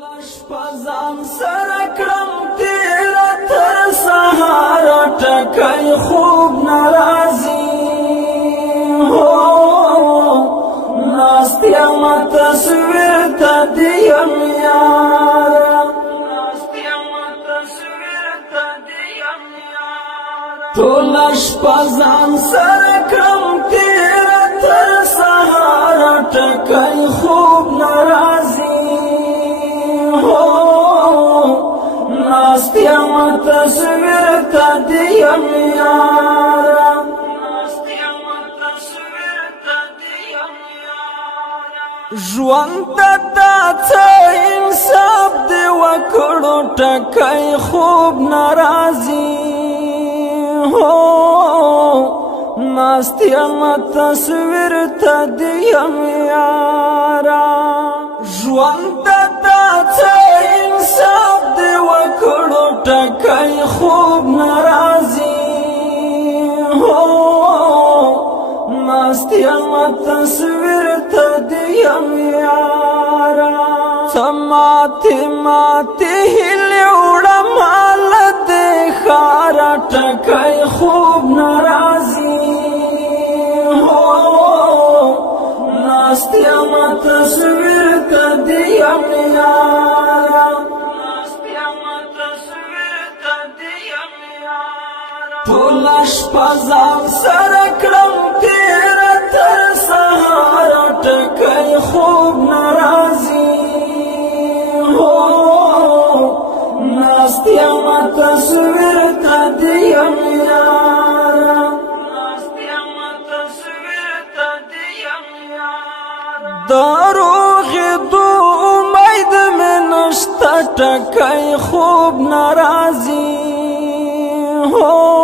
شپزان سرکړم تیر تر سهار ټکای خوب ناراضي هو ناستیم تصویر ته دیم یار ناستیم تصویر ته دیم یار ټول شپزان سرکړم تیر تر سهار ټکای خوب ناراضي ناستیم تصویر تا دیم یارا ناستیم تصویر تا دیم یارا ژوند تا څه انصاف دی وکړو ټکای خوب ناراضي هو ناستیم تصویر تا دیم یارا ژوند تا څه انصاف دی وکړو ټکای خوب ناراضي هو ناستیم تصویر ته دیم یارا سماتی ماتی هیلی وړم حالت ښار ټکای خوب ناراضي هو ناستیم تصویر ته دیم یارا ټول شپزان سرکړم تیر تر سهار ټکای خوب ناراضي هو ناستیم تصویر ته دیم یارا ناستیم تصویر ته دیم یارا دروغ دو امید مې نشته ټکای خوب ناراضي هو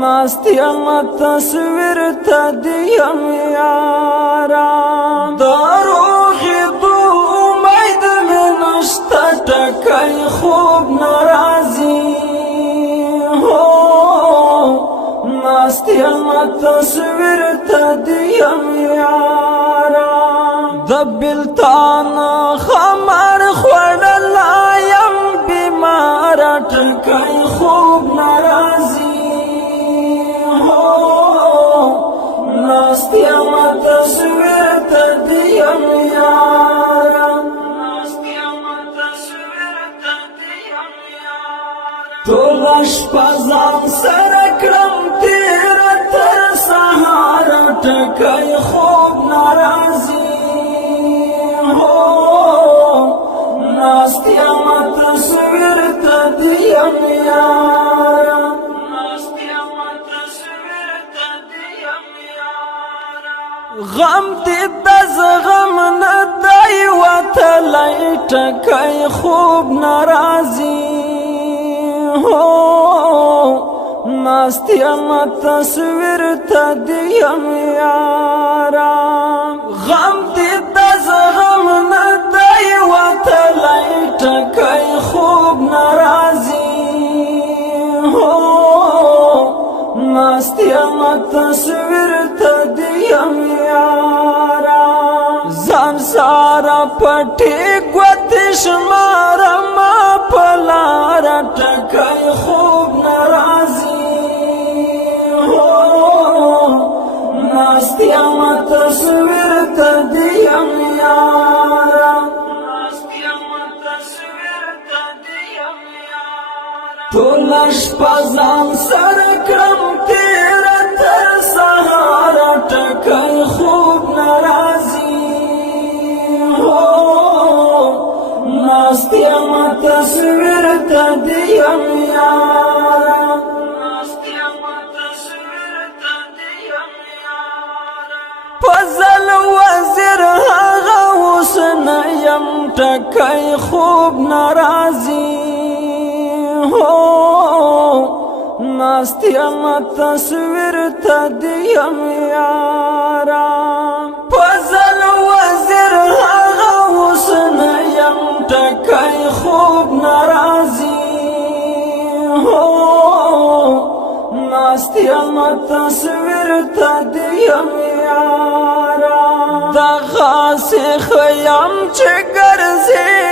ناستیم تصویر تا دیم یارا دروغ دو امید میں نشتا ٹکای خوب ناراضی ہو ناستیم تصویر تا دیم یارا دبلتان خمار خوڑلایم بیمار ٹکای خوب ناراضی ناستیم تصویر تا دیم یارا ناستیم تصویر تا دیم یارا ټول شپزان سرکړم تیر تر سهار ټکای خوب ناراضي هو ناستیم تصویر تا دیم یارا غم دی د زغم نه دی وتلی ټکای خوب ناراضي هو ناستیم تصویر ته دیم یارا غم دی د زغم نه دی وتلی ټکای خوب ناراضي هو ناستیم تصویر ته دیم یارا ځان سارا پټي ګوتې شماره ما په لاره ټکای خوب ناراضي هو ناستیم تصویر ته دیم یارا ناستیم تصویر ته دیم یارا ټول شپزان سرکړم تیر تر سهار ټکای خوب ناراضي هو ناستیم تصویر ته دیم یارا ناستیم تصویر ته دیم یارا فضل وزیر هغه اوس نه یم ټکای خوب ناراضي هو ناستیم تصویر تا دیم یارا فضل وزیر هغه اوس نه یم ټکای خوب ناراضي هو ناستیم تصویر تا دیم یارا دغه سه خیم چې ګرځي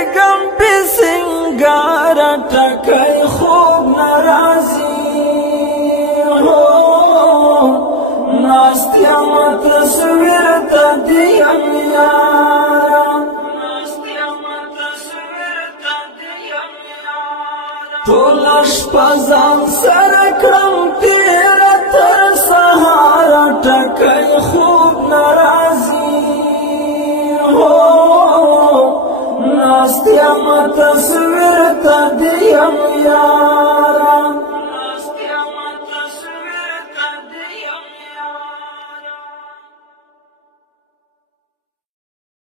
شپزان سره کړم تیره تر سهاره ټکی خوب ناراضي ناست یم تصویر ته دیم یاره